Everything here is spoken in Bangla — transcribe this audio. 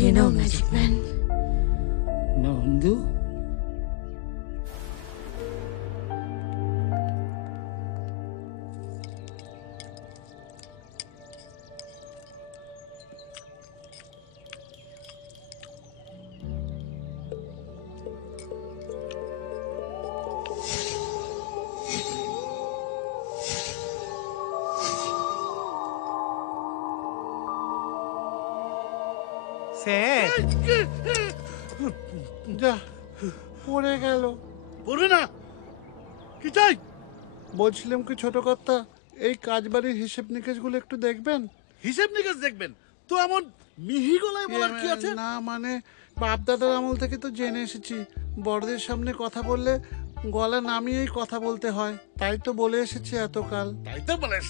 You know, Magic Man. Nandu sir যা পড়ে গেল। পড়বে না কি চাই? বলছিলাম কি ছোট কর্তা, এই কাজবাড়ির হিসেব নিকেশগুলো একটু দেখবেন। হিসেব নিকেশ দেখবেন তো এমন মিহি গলায় বলার কি আছে? না মানে বাপ দাদার আমল থেকে তো জেনে এসেছি, বড়দের সামনে কথা বললে গলা নামিয়েই কথা বলতে হয়, তাই তো বলে এসেছি এতকাল। তাই তো বলে